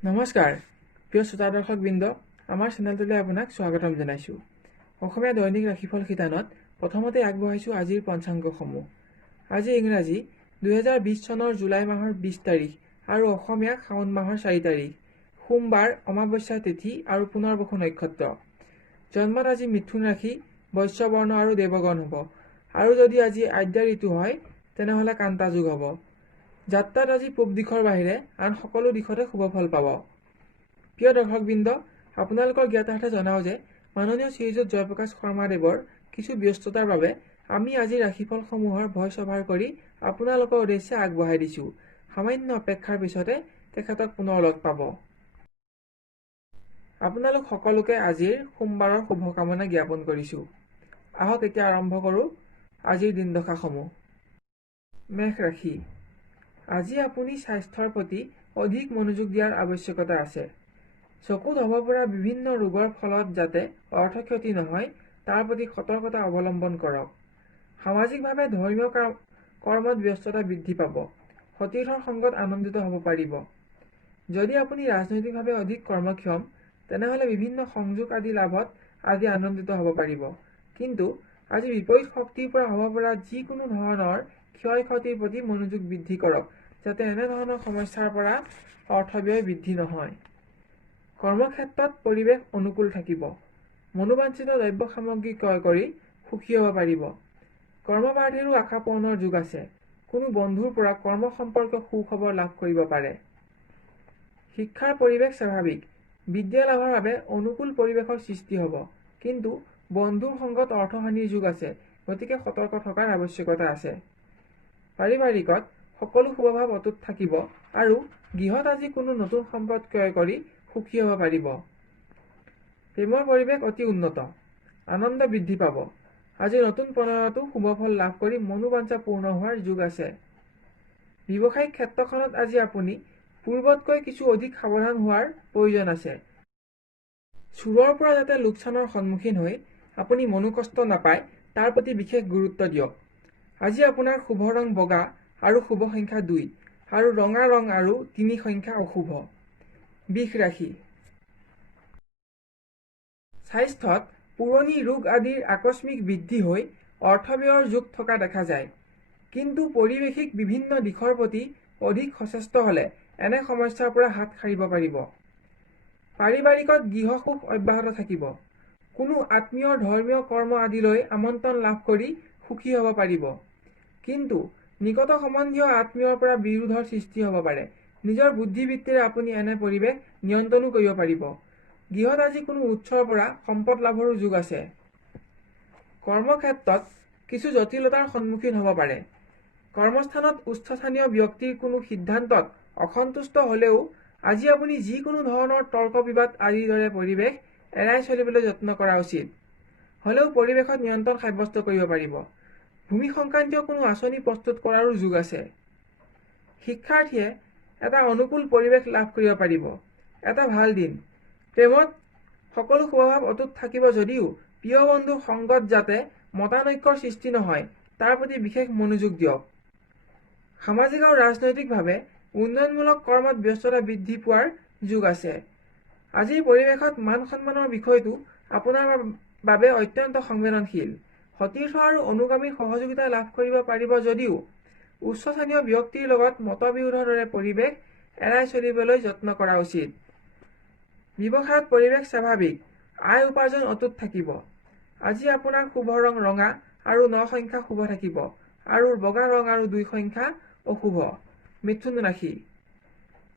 নমস্কাৰ প্ৰিয় শ্ৰোতা দৰ্শকবৃন্দ, আমাৰ চেনেলটোলৈ আপোনাক স্বাগতম জনাইছোঁ। অসমীয়া দৈনিক ৰাশিফল শিতানত প্ৰথমতে আগবঢ়াইছোঁ আজিৰ পঞ্চাংগসমূহ। আজি ইংৰাজী 2020 চনৰ জুলাই মাহৰ 20 তাৰিখ আৰু অসমীয়া শাওণ মাহৰ 4 তাৰিখ, সোমবাৰ, অমাৱস্যা তিথি আৰু পুনৰবসু নক্ষত্ৰ। জন্মত আজি মিথুন ৰাশি, বৈশ্য বৰ্ণ আৰু দেৱগণ হ'ব। আৰু যদি আজি আদ্য ঋতু হয় তেনেহ'লে কান্তা যোগ হ'ব। যাত্ৰাত আজি পূব দিশৰ বাহিৰে আন সকলো দিশতে শুভ ফল পাব। প্ৰিয় দৰ্শকবৃন্দ, আপোনালোকৰ জ্ঞাতাৰ্থে জনাওঁ যে মাননীয় শ্ৰীযুত জয়প্ৰকাশ শৰ্মাদেৱৰ কিছু ব্যস্ততাৰ বাবে আমি আজি ৰাশিফলসমূহৰ ভইচ অভাৰ কৰি আপোনালোকৰ উদ্দেশ্যে আগবঢ়াই দিছোঁ। সামান্য অপেক্ষাৰ পিছতে তেখেতক পুনৰ লগ পাব। আপোনালোক সকলোকে আজিৰ সোমবাৰৰ শুভকামনা জ্ঞাপন কৰিছোঁ। আহক এতিয়া আৰম্ভ কৰোঁ আজিৰ দিনদশাসমূহ। মেষ ৰাশি। আজি আপুনি স্বাস্থ্যৰ প্ৰতি অধিক মনোযোগ দিয়াৰ আৱশ্যকতা আছে। চকুত হ'ব পৰা বিভিন্ন ৰোগৰ ফলত যাতে অৰ্থক্ষতি নহয় তাৰ প্ৰতি সতৰ্কতা অৱলম্বন কৰক। সামাজিকভাৱে ধৰ্মীয় কৰ্মত ব্যস্ততা বৃদ্ধি পাব। সতীৰ্থৰ সংগত আনন্দিত হ'ব পাৰিব। যদি আপুনি ৰাজনৈতিকভাৱে অধিক কৰ্মক্ষম তেনেহ'লে বিভিন্ন সংযোগ আদি লাভত আজি আনন্দিত হ'ব পাৰিব। কিন্তু আজি বিপৰীত শক্তিৰ পৰা হ'ব পৰা যিকোনো ধৰণৰ ক্ষয় ক্ষতিৰ প্ৰতি মনোযোগ বৃদ্ধি কৰক, যাতে এনেধৰণৰ সমস্যাৰ পৰা অৰ্থব্যয় বৃদ্ধি নহয়। কৰ্মক্ষেত্ৰত পৰিৱেশ অনুকূল থাকিব। মনোবাঞ্ছিত দ্ৰব্য সামগ্ৰী ক্ৰয় কৰি সুখী হ'ব পাৰিব। কৰ্মপ্ৰাৰ্থীৰো আশা পূৰণৰ যোগ আছে। কোনো বন্ধুৰ পৰা কৰ্ম সম্পৰ্কীয় সুখবৰ লাভ কৰিব পাৰে। শিক্ষাৰ পৰিৱেশ স্বাভাৱিক। বিদ্যা লাভৰ বাবে অনুকূল পৰিৱেশৰ সৃষ্টি হ'ব। কিন্তু বন্ধুৰ সংগত অৰ্থহানিৰ যোগ আছে, গতিকে সতৰ্ক থকাৰ আৱশ্যকতা আছে। পাৰিবাৰিকত সকলো শুভভাৱ অটুট থাকিব আৰু গৃহত আজি কোনো নতুন সম্পদ ক্ৰয় কৰি সুখী হ'ব পাৰিব। প্ৰেমৰ পৰিৱেশ অতি উন্নত। আনন্দ বৃদ্ধি পাব। আজি নতুন প্ৰণয়তো শুভফল লাভ কৰি মনোবাঞ্ছা পূৰ্ণ হোৱাৰ যোগ আছে। ব্যৱসায়িক ক্ষেত্ৰখনত আজি আপুনি পূৰ্বতকৈ কিছু অধিক সাৱধান হোৱাৰ প্ৰয়োজন আছে। চোৰৰ পৰা যাতে লোকচানৰ সন্মুখীন হৈ আপুনি মনোকষ্ট নাপায় তাৰ প্ৰতি বিশেষ গুৰুত্ব দিয়ক। আজি আপোনাৰ শুভ ৰং বগা আৰু শুভ সংখ্যা 2 আৰু ৰঙা ৰং আৰু 3 সংখ্যা অশুভ। বৃষ ৰাশি। স্বাস্থ্যত পুৰণি ৰোগ আদিৰ আকস্মিক বৃদ্ধি হৈ অৰ্থব্যয়ৰ যোগ থকা দেখা যায়। কিন্তু পাৰিৱেশিক বিভিন্ন দিশৰ প্ৰতি অধিক সচেষ্ট হ'লে এনে সমস্যাৰ পৰা হাত সাৰিব পাৰিব। পাৰিবাৰিকত গৃহসুখ অব্যাহত থাকিব। কোনো আত্মীয়ৰ ধৰ্মীয় কৰ্ম আদিলৈ আমন্ত্ৰণ লাভ কৰি সুখী হ'ব পাৰিব। কিন্তু নিকট সম্বন্ধীয় আত্মীয়ৰ পৰা বিৰোধৰ সৃষ্টি হ'ব পাৰে। নিজৰ বুদ্ধিবৃত্তিৰে আপুনি এনে পৰিৱেশ নিয়ন্ত্ৰণো কৰিব পাৰিব। গৃহত আজি কোনো উৎসৰ পৰা সম্পদ লাভৰো যোগ আছে। কৰ্মক্ষেত্ৰত কিছু জটিলতাৰ সন্মুখীন হ'ব পাৰে। কৰ্মস্থানত উচ্চস্থানীয় ব্যক্তিৰ কোনো সিদ্ধান্তত অসন্তুষ্ট হ'লেও আজি আপুনি যিকোনো ধৰণৰ তৰ্ক বিবাদ আদিৰ দৰে পৰিৱেশ এৰাই চলিবলৈ যত্ন কৰা উচিত। হ'লেও পৰিৱেশত নিয়ন্ত্ৰণ সাব্যস্ত কৰিব পাৰিব। ভূমি সংক্ৰান্তীয় কোনো আঁচনি প্ৰস্তুত কৰাৰো যোগ আছে। শিক্ষাৰ্থীয়ে এটা অনুকূল পৰিৱেশ লাভ কৰিব পাৰিব। এটা ভাল দিন। প্ৰেমত সকলো শুভভাৱ অটুট থাকিব যদিও প্ৰিয় বন্ধুৰ সংগত যাতে মতানৈক্যৰ সৃষ্টি নহয় তাৰ প্ৰতি বিশেষ মনোযোগ দিয়ক। সামাজিক আৰু ৰাজনৈতিকভাৱে উন্নয়নমূলক কৰ্মত ব্যস্ততা বৃদ্ধি পোৱাৰ যোগ আছে। আজিৰ পৰিৱেশত মান সন্মানৰ বিষয়টো আপোনাৰ বাবে অত্যন্ত সংবেদনশীল। সতীৰ্থ আৰু অনুগামীৰ সহযোগিতা লাভ কৰিব পাৰিব যদিও উচ্চস্থানীয় ব্যক্তিৰ লগত মতবিৰোধৰ দৰে পৰিৱেশ এৰাই চলিবলৈ যত্ন কৰা উচিত। ব্যৱসায়ত পৰিৱেশ স্বাভাৱিক। আয় উপাৰ্জন অটুট থাকিব। আজি আপোনাৰ শুভ ৰং ৰঙা আৰু 9 সংখ্যা শুভ থাকিব আৰু বগা ৰং আৰু 2 সংখ্যা অশুভ। মিথুন ৰাশি।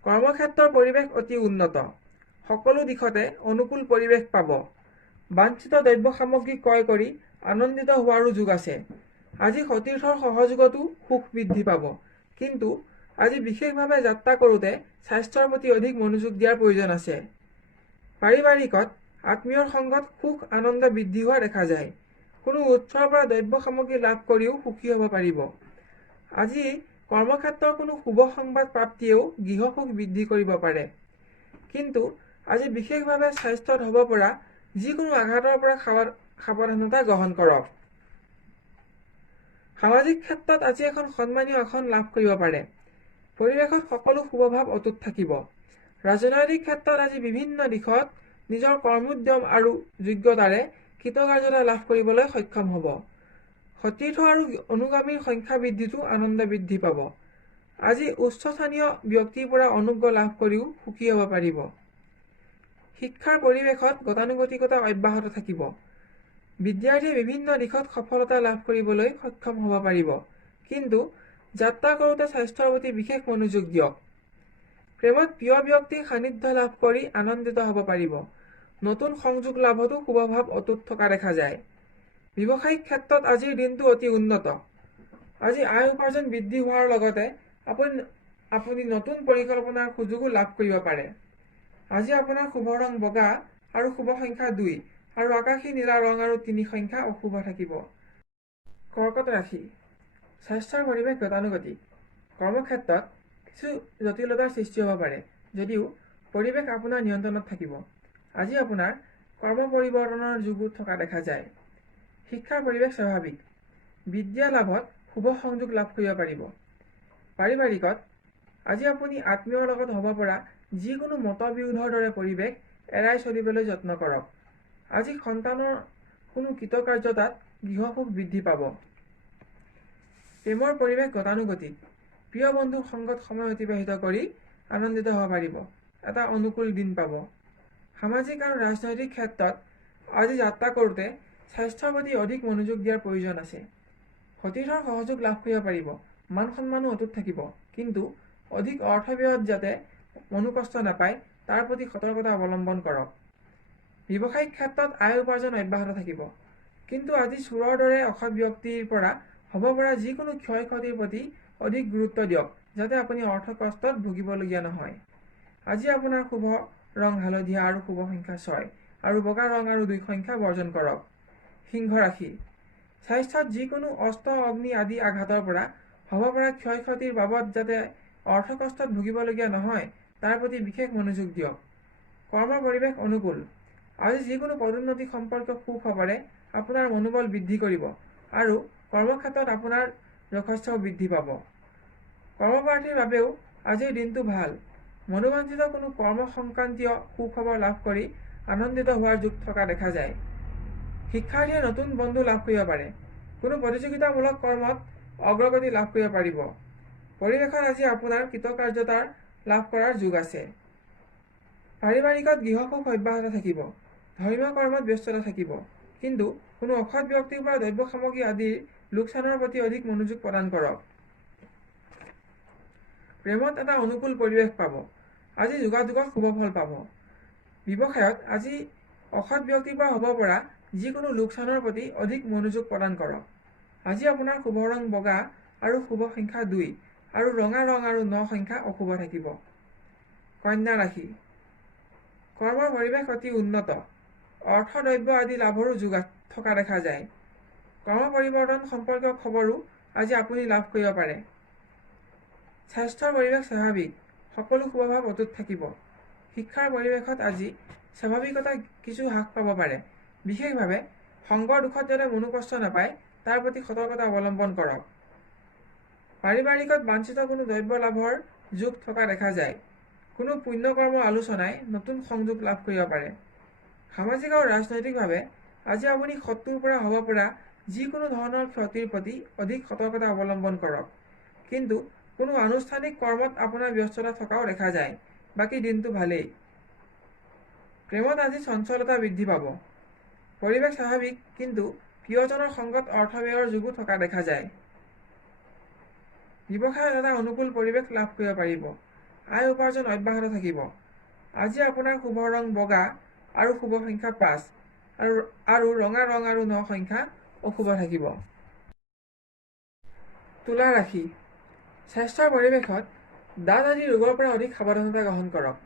কৰ্মক্ষেত্ৰৰ পৰিৱেশ অতি উন্নত। সকলো দিশতে অনুকূল পৰিৱেশ পাব। বাঞ্ছিত দ্ৰব্য সামগ্ৰী ক্ৰয় কৰি আনন্দিত হোৱাৰো যোগ আছে। আজি সতীৰ্থৰ সহযোগতো সুখ বৃদ্ধি পাব। কিন্তু আজি বিশেষভাৱে যাত্ৰা কৰোঁতে স্বাস্থ্যৰ প্ৰতি অধিক মনোযোগ দিয়াৰ প্ৰয়োজন আছে। পাৰিবাৰিকত আত্মীয়ৰ সংগত সুখ আনন্দ বৃদ্ধি হোৱা দেখা যায়। কোনো উৎসৰ পৰা দ্ৰব্য সামগ্ৰী লাভ কৰিও সুখী হ'ব পাৰিব। আজি কৰ্মক্ষেত্ৰৰ কোনো শুভ সংবাদ প্ৰাপ্তিয়েও গৃহসুখ বৃদ্ধি কৰিব পাৰে। কিন্তু আজি বিশেষভাৱে স্বাস্থ্যত হ'ব পৰা যিকোনো আঘাতৰ পৰা সাৱধানতা গ্ৰহণ কৰক। সামাজিক ক্ষেত্ৰত আজি এখন সন্মানীয় আসন লাভ কৰিব পাৰে। পৰিৱেশত সকলো শুভভাৱ অটুট থাকিব। ৰাজনৈতিক ক্ষেত্ৰত আজি বিভিন্ন দিশত নিজৰ কৰ্মোদ্যম আৰু যোগ্যতাৰে কৃতকাৰ্যতা লাভ কৰিবলৈ সক্ষম হ'ব। সতীৰ্থ আৰু অনুগামীৰ সংখ্যা বৃদ্ধিতো আনন্দ বৃদ্ধি পাব। আজি উচ্চস্থানীয় ব্যক্তিৰ পৰা অনুগ্ৰহ লাভ কৰিও সুখী হ'ব পাৰিব। শিক্ষাৰ পৰিৱেশত গতানুগতিকতা অব্যাহত থাকিব। বিদ্যাৰ্থীয়ে বিভিন্ন দিশত সফলতা লাভ কৰিবলৈ সক্ষম হ'ব পাৰিব, কিন্তু যাত্ৰা কৰোঁতে স্বাস্থ্যৰ প্ৰতি বিশেষ মনোযোগ দিয়ক। প্ৰেমত প্ৰিয় ব্যক্তিৰ সান্নিধ্য লাভ কৰি আনন্দিত হ'ব পাৰিব। নতুন সংযোগ লাভতো শুভভাৱ অটুট থকা দেখা যায়। ব্যৱসায়িক ক্ষেত্ৰত আজিৰ দিনটো অতি উন্নত। আজি আয় উপাৰ্জন বৃদ্ধি হোৱাৰ লগতে আপুনি নতুন পৰিকল্পনাৰ সুযোগো লাভ কৰিব পাৰে। আজি আপোনাৰ শুভ ৰং বগা আৰু শুভ সংখ্যা 2 আৰু আকাশী নীলা ৰং আৰু 3 সংখ্যা অশুভ থাকিব। কৰ্কট ৰাশি। স্বাস্থ্যৰ পৰিৱেশ গতানুগতিক। কৰ্মক্ষেত্ৰত কিছু জটিলতাৰ সৃষ্টি হ'ব পাৰে, যদিও পৰিৱেশ আপোনাৰ নিয়ন্ত্ৰণত থাকিব। আজি আপোনাৰ কৰ্ম পৰিৱৰ্তনৰ যোগো থকা দেখা যায়। শিক্ষাৰ পৰিৱেশ স্বাভাৱিক। বিদ্যা লাভত শুভ সংযোগ লাভ কৰিব পাৰিব। পাৰিবাৰিকত আজি আপুনি আত্মীয়ৰ লগত হ'ব পৰা যিকোনো মতবিৰোধৰ দৰে পৰিৱেশ এৰাই চলিবলৈ যত্ন কৰক। আজি সন্তানৰ কোনো কৃতকাৰ্যতাত গৃহসুখ বৃদ্ধি পাব। প্ৰেমৰ পৰিৱেশ গতানুগতিক। প্ৰিয় বন্ধুৰ সংগত সময় অতিবাহিত কৰি আনন্দিত হ'ব পাৰিব। এটা অনুকূল দিন পাব। সামাজিক আৰু ৰাজনৈতিক ক্ষেত্ৰত আজি যাত্ৰা কৰোঁতে স্বাস্থ্যৰ প্ৰতি অধিক মনোযোগ দিয়াৰ প্ৰয়োজন আছে। সতীৰ্থৰ সহযোগ লাভ কৰিব পাৰিব। মান সন্মানো অটুট থাকিব, কিন্তু অধিক অৰ্থ ব্যয়ত যাতে মনোকষ্ট নাপায় তাৰ প্ৰতি সতৰ্কতা অৱলম্বন কৰক। ব্যৱসায়িক ক্ষেত্ৰত আয় উপাৰ্জন অব্যাহত থাকিব, কিন্তু আজি চোৰৰ দৰে অসৎ ব্যক্তিৰ পৰা হ'ব পৰা যিকোনো ক্ষয় ক্ষতিৰ প্ৰতি অধিক গুৰুত্ব দিয়ক, যাতে আপুনি অৰ্থ কষ্টত ভুগিবলগীয়া নহয়। আজি আপোনাৰ শুভ ৰং হালধীয়া আৰু শুভ সংখ্যা 6 আৰু বগা ৰং আৰু 2 সংখ্যা বৰ্জন কৰক। সিংহ ৰাশি। স্বাস্থ্যত যিকোনো অস্ত্ৰ অগ্নি আদি আঘাতৰ পৰা হ'ব পৰা ক্ষয় ক্ষতিৰ বাবদ যাতে অৰ্থ কষ্টত ভুগিবলগীয়া নহয় তাৰ প্ৰতি বিশেষ মনোযোগ দিয়ক। কৰ্মৰ পৰিৱেশ অনুকূল। আজি যিকোনো পদোন্নতি সম্পৰ্কীয় সুখবৰে আপোনাৰ মনোবল বৃদ্ধি কৰিব আৰু কৰ্মক্ষেত্ৰত আপোনাৰ যথেষ্ট বৃদ্ধি পাব। কৰ্মপ্ৰাৰ্থীৰ বাবেও আজিৰ দিনটো ভাল। মনোবাঞ্ছিত কোনো কৰ্ম সংক্ৰান্তীয় সুখবৰ লাভ কৰি আনন্দিত হোৱাৰ যোগ থকা দেখা যায়। শিক্ষাৰ্থীয়ে নতুন বন্ধু লাভ কৰিব পাৰে। কোনো প্ৰতিযোগিতামূলক কৰ্মত অগ্ৰগতি লাভ কৰিব পাৰিব। পৰিৱেশত আজি আপোনাৰ কৃতকাৰ্যতা লাভ কৰাৰ যোগ আছে। পাৰিবাৰিকত গৃহসুখ অব্যাহত থাকিব। ধৰ্মীয় কৰ্মত ব্যস্ততা থাকিব, কিন্তু কোনো অসৎ ব্যক্তিৰ পৰা দ্ৰব্য সামগ্ৰী আদিৰ লোকচানৰ প্ৰতি অধিক মনোযোগ প্ৰদান কৰক। প্ৰেমত এটা অনুকূল পৰিৱেশ পাব। আজি যোগাযোগত শুভ ফল পাব। ব্যৱসায়ত আজি অসৎ ব্যক্তিৰ পৰা হ'ব পৰা যিকোনো লোকচানৰ প্ৰতি অধিক মনোযোগ প্ৰদান কৰক। আজি আপোনাৰ শুভ ৰং বগা আৰু শুভ সংখ্যা 2 আৰু ৰঙা ৰং আৰু 9 সংখ্যা অশুভ থাকিব। কন্যা ৰাশি। কৰ্মৰ পৰিৱেশ অতি উন্নত। অৰ্থ দ্ৰব্য আদি লাভৰো যোগ থকা দেখা যায়। কৰ্ম পৰিৱৰ্তন সম্পৰ্কীয় খবৰো আজি আপুনি লাভ কৰিব পাৰে। স্বাস্থ্যৰ পৰিৱেশ স্বাভাৱিক। সকলো শুভভাৱ অটুট থাকিব। শিক্ষাৰ পৰিৱেশত আজি স্বাভাৱিকতা কিছু হ্ৰাস পাব পাৰে। বিশেষভাৱে সংগৰ দুখত যাতে মনোকষ্ট নাপায় তাৰ প্ৰতি সতৰ্কতা অৱলম্বন কৰক। পাৰিবাৰিকত বাঞ্ছিত কোনো দ্ৰব্য লাভৰ যোগ থকা দেখা যায়। কোনো পুণ্যকৰ্মৰ আলোচনাই নতুন সংযোগ লাভ কৰিব পাৰে। সামাজিক আৰু ৰাজনৈতিকভাৱে আজি আপুনি শত্ৰুৰ পৰা হ'ব পৰা যিকোনো ধৰণৰ ক্ষতিৰ প্ৰতি অধিক সতৰ্কতা অৱলম্বন কৰক, কিন্তু কোনো আনুষ্ঠানিক কৰ্মত আপোনাৰ ব্যস্ততা থকাও দেখা যায়। বাকী দিনটো ভালেই। প্ৰেমত আজি চঞ্চলতা বৃদ্ধি পাব। পৰিৱেশ স্বাভাৱিক, কিন্তু প্ৰিয়জনৰ সংগত অৰ্থ ব্যয়ৰ যোগো থকা দেখা যায়। ব্যৱসায়ত এটা অনুকূল পৰিৱেশ লাভ কৰিব পাৰিব। আয় উপাৰ্জন অব্যাহত থাকিব। আজি আপোনাৰ শুভ ৰং বগা আৰু শুভ সংখ্যা 5 আৰু ৰঙা ৰং আৰু 9 সংখ্যা অশুভ থাকিব। তুলা ৰাশি। স্বাস্থ্যৰ পৰিৱেশত দাঁত আদি ৰোগৰ পৰা অধিক সাৱধানতা গ্ৰহণ কৰক।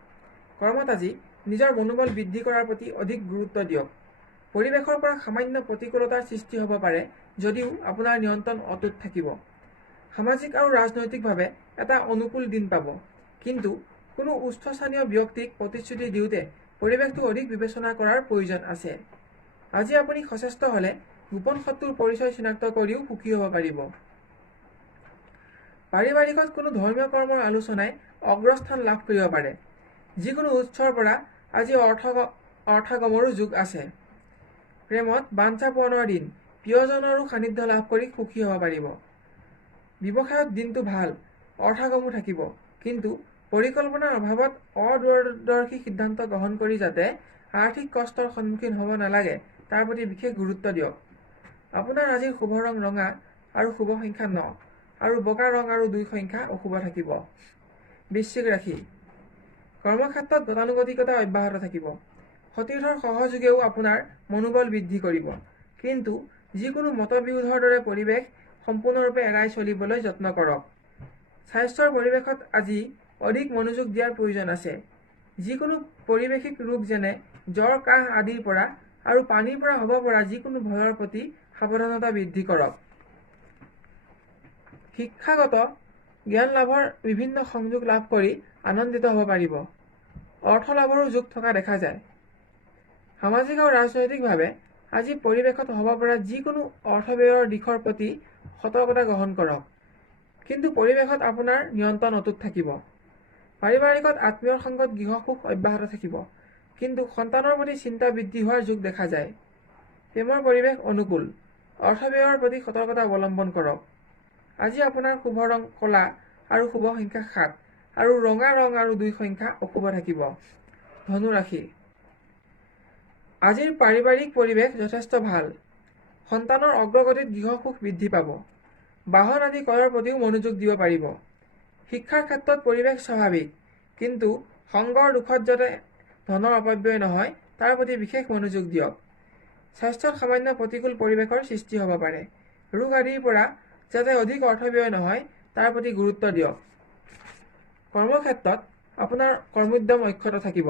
কৰ্মত আজি নিজৰ মনোবল বৃদ্ধি কৰাৰ প্ৰতি অধিক গুৰুত্ব দিয়ক। পৰিৱেশৰ পৰা সামান্য প্ৰতিকূলতাৰ সৃষ্টি হ'ব পাৰে, যদিও আপোনাৰ নিয়ন্ত্ৰণ অটুট থাকিব। সামাজিক আৰু ৰাজনৈতিকভাৱে এটা অনুকূল দিন পাব, কিন্তু কোনো উচ্চস্থানীয় ব্যক্তিক প্ৰতিশ্ৰুতি দিওঁতে পৰিৱেশটো অধিক বিবেচনা কৰাৰ প্ৰয়োজন আছে। আজি আপুনি সচেষ্ট হ'লে গোপন শত্ৰুৰ পৰিচয় চিনাক্ত কৰিও সুখী হ'ব পাৰিব। পাৰিবাৰিকত কোনো ধৰ্মীয় কৰ্মৰ আলোচনাই অগ্ৰস্থান লাভ কৰিব পাৰে। যিকোনো উৎসৰ পৰা আজি অৰ্থগমৰো যোগ আছে। প্ৰেমত বাঞ্ছা পূৰণৰ দিন, প্ৰিয়জনৰো সান্নিধ্য লাভ কৰি সুখী হ'ব পাৰিব। ব্যৱসায়ত দিনটো ভাল, অৰ্থগমো থাকিব, কিন্তু পৰিকল্পনাৰ অভাৱত অদূৰদৰ্শী সিদ্ধান্ত গ্ৰহণ কৰি যাতে আৰ্থিক কষ্টৰ সন্মুখীন হ'ব নালাগে তাৰ প্ৰতি বিশেষ গুৰুত্ব দিয়ক। আপোনাৰ আজিৰ শুভ ৰং ৰঙা আৰু শুভ সংখ্যা 9 আৰু বগা ৰং আৰু 2 সংখ্যা অশুভ থাকিব। বৃশ্চিক ৰাশি, কৰ্মক্ষেত্ৰত গতানুগতিকতা অব্যাহত থাকিব। সতীৰ্থৰ সহযোগেও আপোনাৰ মনোবল বৃদ্ধি কৰিব, কিন্তু যিকোনো মতবিৰোধৰ দৰে পৰিৱেশ সম্পূৰ্ণৰূপে এৰাই চলিবলৈ যত্ন কৰক। স্বাস্থ্যৰ পৰিৱেশত আজি অধিক মনোযোগ দিয়াৰ প্ৰয়োজন আছে। যিকোনো পৰিৱেশিক ৰোগ যেনে জ্বৰ, কাহ আদিৰ পৰা আৰু পানীৰ পৰা হ'ব পৰা যিকোনো ভয়ৰ প্ৰতি সাৱধানতা বৃদ্ধি কৰক। শিক্ষাগত জ্ঞান লাভৰ বিভিন্ন সংযোগ লাভ কৰি আনন্দিত হ'ব পাৰিব। অৰ্থ লাভৰো যোগ থকা দেখা যায়। সামাজিক আৰু ৰাজনৈতিকভাৱে আজি পৰিৱেশত হ'ব পৰা যিকোনো অৰ্থব্যয়ৰ দিশৰ প্ৰতি সতৰ্কতা গ্ৰহণ কৰক, কিন্তু পৰিৱেশত আপোনাৰ নিয়ন্ত্ৰণ অটুট থাকিব। পাৰিবাৰিকত আত্মীয়ৰ সংগত গৃহসুখ অব্যাহত থাকিব, কিন্তু সন্তানৰ প্ৰতি চিন্তা বৃদ্ধি হোৱাৰ যোগ দেখা যায়। প্ৰেমৰ পৰিৱেশ অনুকূল, অৰ্থব্যয়ৰ প্ৰতি সতৰ্কতা অৱলম্বন কৰক। আজি আপোনাৰ শুভ ৰং ক'লা আৰু শুভ সংখ্যা 7 আৰু ৰঙা ৰং আৰু 2 সংখ্যা অশুভ থাকিব। ধনু ৰাশি, আজিৰ পাৰিবাৰিক পৰিৱেশ যথেষ্ট ভাল। সন্তানৰ অগ্ৰগতিত গৃহসুখ বৃদ্ধি পাব। বাহন আদি ক্ৰয়ৰ প্ৰতিও মনোযোগ দিব পাৰিব। শিক্ষাৰ ক্ষেত্ৰত পৰিৱেশ স্বাভাৱিক, কিন্তু সংগৰ দুখত যাতে ধনৰ অপব্যয় নহয় তাৰ প্ৰতি বিশেষ মনোযোগ দিয়ক। স্বাস্থ্যত সামান্য প্ৰতিকূল পৰিৱেশৰ সৃষ্টি হ'ব পাৰে। ৰোগ আদিৰ পৰা যাতে অধিক অৰ্থব্যয় নহয় তাৰ প্ৰতি গুৰুত্ব দিয়ক। কৰ্মক্ষেত্ৰত আপোনাৰ কৰ্মোদ্যম অক্ষত থাকিব,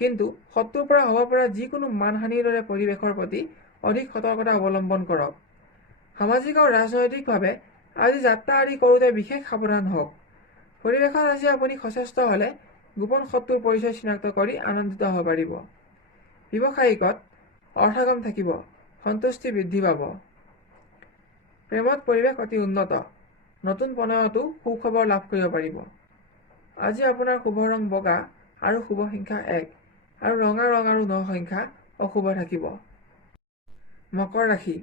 কিন্তু শত্ৰুৰ পৰা হ'ব পৰা যিকোনো মানহানিৰ দৰে পৰিৱেশৰ প্ৰতি অধিক সতৰ্কতা অৱলম্বন কৰক। সামাজিক আৰু ৰাজনৈতিকভাৱে আজি যাত্ৰা আদি কৰোঁতে বিশেষ সাৱধান হওক। পৰিৱেশত আজি আপুনি সচেষ্ট হ'লে গোপন শত্ৰুৰ পৰিচয় চিনাক্ত কৰি আনন্দিত হ'ব পাৰিব। ব্যৱসায়িকত অৰ্থগম থাকিব, সন্তুষ্টি বৃদ্ধি পাব। প্ৰেমত পৰিৱেশ অতি উন্নত, নতুন প্ৰণয়তো সুখবৰ লাভ কৰিব পাৰিব। আজি আপোনাৰ শুভ ৰং বগা আৰু শুভ সংখ্যা 1 আৰু ৰঙা ৰং আৰু 9 সংখ্যা অশুভ থাকিব। মকৰ ৰাশি,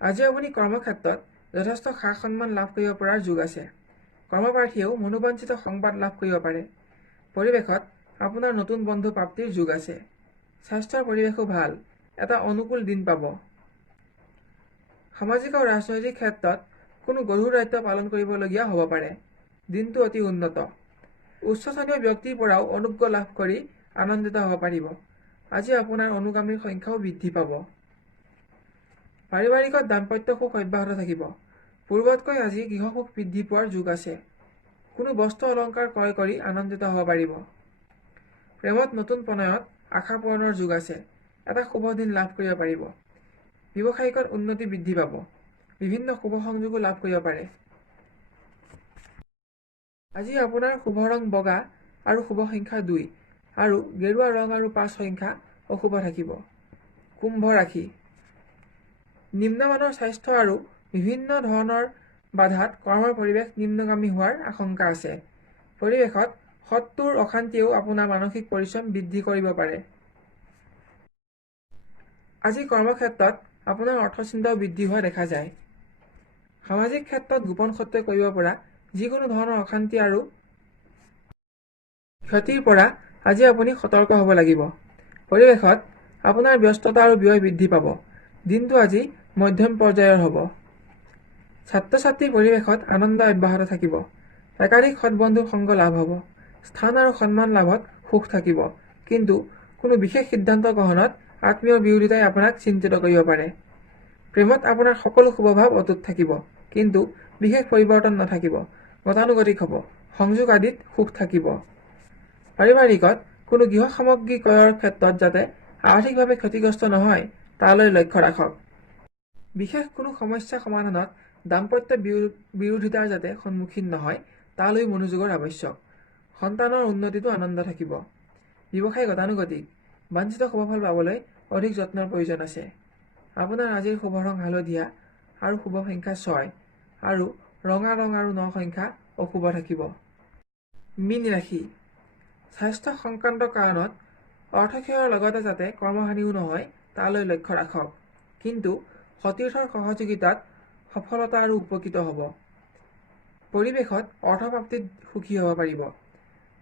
আজি আপুনি কৰ্মক্ষেত্ৰত যথেষ্ট সা সন্মান লাভ কৰিব পৰাৰ যোগ আছে। কৰ্মপ্ৰাৰ্থীয়েও মনোবাঞ্ছিত সংবাদ লাভ কৰিব পাৰে। পৰিৱেশত আপোনাৰ নতুন বন্ধু প্ৰাপ্তিৰ যোগ আছে। স্বাস্থ্যৰ পৰিৱেশো ভাল, এটা অনুকূল দিন পাব। সামাজিক আৰু ৰাজনৈতিক ক্ষেত্ৰত কোনো গধুৰ দায়িত্ব পালন কৰিবলগীয়া হ'ব পাৰে। দিনটো অতি উন্নত। উচ্চস্থানীয় ব্যক্তিৰ পৰাও অনুগ্ৰহ লাভ কৰি আনন্দিত হ'ব পাৰিব। আজি আপোনাৰ অনুগামীৰ সংখ্যাও বৃদ্ধি পাব। পাৰিবাৰিকত দাম্পত্য সুখ অব্যাহত থাকিব। পূৰ্বতকৈ আজি গৃহসুখ বৃদ্ধি পোৱাৰ যোগ আছে। কোনো বস্ত্ৰ অলংকাৰ ক্ৰয় কৰি আনন্দিত হ'ব পাৰিব। প্ৰেমত নতুন প্ৰণয়ত আশা পূৰণৰ যোগ আছে। এটা শুভ দিন লাভ কৰিব পাৰিব। ব্যৱসায়িকত উন্নতি বৃদ্ধি পাব। বিভিন্ন শুভ সংযোগো লাভ কৰিব পাৰে। আজি আপোনাৰ শুভ ৰং বগা আৰু শুভ সংখ্যা 2 আৰু গেৰুৱা ৰং আৰু 5 সংখ্যা অশুভ থাকিব। কুম্ভ ৰাশি, নিম্নমানৰ স্বাস্থ্য আৰু বিভিন্ন ধৰণৰ বাধাত কৰ্মৰ পৰিৱেশ নিম্নগামী হোৱাৰ আশংকা আছে। পৰিৱেশত শত্ৰুৰ অশান্তিয়েও আপোনাৰ মানসিক পৰিশ্ৰম বৃদ্ধি কৰিব পাৰে। আজি কৰ্মক্ষেত্ৰত আপোনাৰ অৰ্থচিন্তাও বৃদ্ধি হোৱা দেখা যায়। সামাজিক ক্ষেত্ৰত গোপন শত্ৰুৱে কৰিব পৰা যিকোনো ধৰণৰ অশান্তি আৰু ক্ষতিৰ পৰা আজি আপুনি সতৰ্ক হ'ব লাগিব। পৰিৱেশত আপোনাৰ ব্যস্ততা আৰু ব্যয় বৃদ্ধি পাব। দিনটো আজি মধ্যম পৰ্যায়ৰ হ'ব। ছাত্ৰ ছাত্ৰীৰ পৰিৱেশত আনন্দ অব্যাহত থাকিব। একাধিক সৎবন্ধুৰ সংগ লাভ হ'ব। স্থান আৰু সন্মান লাভত সুখ থাকিব, কিন্তু কোনো বিশেষ সিদ্ধান্ত গ্ৰহণত আত্মীয়ৰ বিৰোধিতাই আপোনাক চিন্তিত কৰিব পাৰে। প্ৰেমত আপোনাৰ সকলো শুভভাৱ অটুট থাকিব, কিন্তু বিশেষ পৰিৱৰ্তন নাথাকিব। গতানুগতিক হ'ব। সংযোগ আদিত সুখ থাকিব। পাৰিবাৰিকত কোনো গৃহ সামগ্ৰী ক্ৰয়ৰ ক্ষেত্ৰত যাতে আৰ্থিকভাৱে ক্ষতিগ্ৰস্ত নহয় তালৈ লক্ষ্য ৰাখক। বিশেষ কোনো সমস্যা সমাধানত দাম্পত্য বিৰোধিতাৰ যাতে সন্মুখীন নহয় তালৈ মনোযোগৰ আৱশ্যক। সন্তানৰ উন্নতিতো আনন্দ থাকিব। ব্যৱসায় গতানুগতিক। বাঞ্ছিত শুভফল পাবলৈ অধিক যত্নৰ প্ৰয়োজন আছে। আপোনাৰ আজিৰ শুভ ৰং হালধীয়া আৰু শুভ সংখ্যা 6 আৰু ৰঙা ৰং আৰু 9 সংখ্যা অশুভ থাকিব। মীন ৰাশি, স্বাস্থ্য সংক্ৰান্ত কাৰণত অৰ্থক্ষয়ৰ লগতে যাতে কৰ্মহানিও নহয় তালৈ লক্ষ্য ৰাখক। কিন্তু সতীৰ্থৰ সহযোগিতাত সফলতা আৰু উপকৃত হ'ব। পৰিৱেশত অৰ্থপ্ৰাপ্তিত সুখী হ'ব পাৰিব।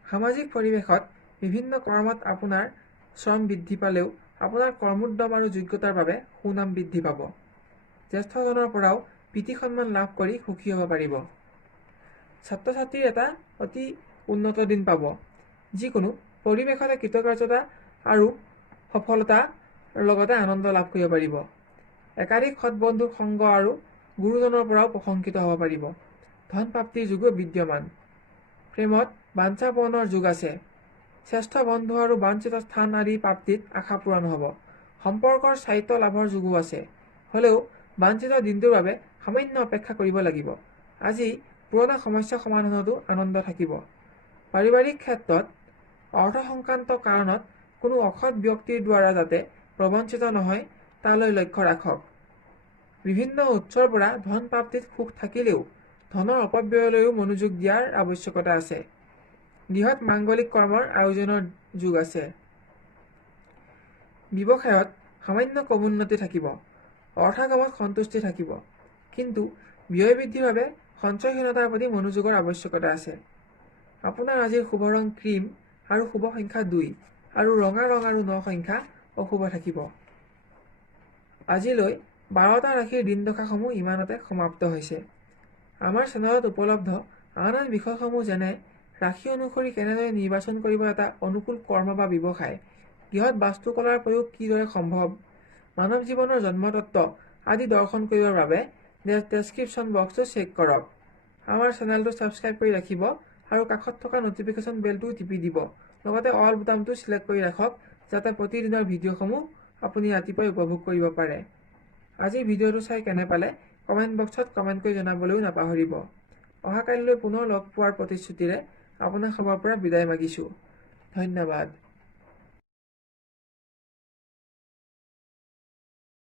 সামাজিক পৰিৱেশত বিভিন্ন কৰ্মত আপোনাৰ শ্ৰম বৃদ্ধি পালেও আপোনাৰ কৰ্মোদ্যম আৰু যোগ্যতাৰ বাবে সুনাম বৃদ্ধি পাব। জ্যেষ্ঠজনৰ পৰাও প্ৰীতি সন্মান লাভ কৰি সুখী হ'ব পাৰিব। ছাত্ৰ ছাত্ৰীৰ এটা অতি উন্নত দিন পাব। যিকোনো পৰিৱেশতে কৃতকাৰ্যতা আৰু সফলতাৰ লগতে আনন্দ লাভ কৰিব পাৰিব। একাধিক সৎবন্ধুৰ সংগ আৰু গুৰুজনৰ পৰাও প্ৰশংসিত হ'ব পাৰিব। ধন প্ৰাপ্তিৰ যোগো বিদ্যমান। প্ৰেমত বাঞ্ছা পূৰণৰ যোগ আছে। শ্ৰেষ্ঠ বন্ধু আৰু বাঞ্ছিত স্থান আদি প্ৰাপ্তিত আশা পূৰণ হ'ব। সম্পৰ্কৰ স্থায়িত্ব লাভৰ যোগো আছে। হ'লেও বাঞ্ছিত দিনটোৰ বাবে সামান্য অপেক্ষা কৰিব লাগিব। আজি পুৰণা সমস্যা সমাধানতো আনন্দ থাকিব। পাৰিবাৰিক ক্ষেত্ৰত অৰ্থ সংক্ৰান্ত কাৰণত কোনো অসৎ ব্যক্তিৰ দ্বাৰা যাতে প্ৰবঞ্চিত নহয় তালৈ লক্ষ্য ৰাখক। বিভিন্ন উৎসৰ পৰা ধন প্ৰাপ্তিত সুখ থাকিলেও ধনৰ অপব্যয়লৈও মনোযোগ দিয়াৰ আৱশ্যকতা আছে। বৃহৎ মাংগলিক কৰ্মৰ আয়োজনৰ যোগ আছে। ব্যৱসায়ত সামান্য ক্ৰমোন্নতি থাকিব। অৰ্থাগমত সন্তুষ্টি থাকিব। কিন্তু ব্যয় বৃদ্ধিৰ বাবে সঞ্চয়হীনতাৰ প্ৰতি মনোযোগৰ আৱশ্যকতা আছে। আপোনাৰ আজিৰ শুভ ৰং ক্ৰীম আৰু শুভ সংখ্যা 2 আৰু ৰঙা ৰং আৰু 9 সংখ্যা অশুভ থাকিব। আজিলৈ 12টা ৰাশিৰ দিন দশাসমূহ ইমানতে সমাপ্ত হৈছে। আমাৰ চেনেলত উপলব্ধ আন আন বিষয়সমূহ যেনে ৰাশি অনুসৰি কেনেদৰে নিৰ্বাচন কৰিব এটা অনুকূল কৰ্ম বা ব্যৱসায়, গৃহত বাস্তুকলাৰ প্ৰয়োগ কিদৰে সম্ভৱ, মানৱ জীৱনৰ জন্মতত্ত্ব আদি দৰ্শন কৰিবৰ বাবে ডেছক্ৰিপশ্যন বক্সটো চেক কৰক। আমাৰ চেনেলটো ছাবস্ক্ৰাইব কৰি ৰাখিব আৰু কাষত থকা নটিফিকেশ্যন বেলটো টিপি দিব। লগতে অল বুটামটো চিলেক্ট কৰি ৰাখক যাতে প্ৰতিদিনৰ ভিডিঅ'সমূহ আপুনি ৰাতিপুৱাই উপভোগ কৰিব পাৰে। আজিৰ ভিডিঅ'টো চাই কেনে পালে কমেণ্ট বক্সত কমেণ্ট কৰি জনাবলৈও নাপাহৰিব। অহাকালিলৈ পুনৰ লগ পোৱাৰ প্ৰতিশ্ৰুতিৰে আপোনাক সবৰ পৰা বিদায় মাগিছোঁ। ধন্যবাদ।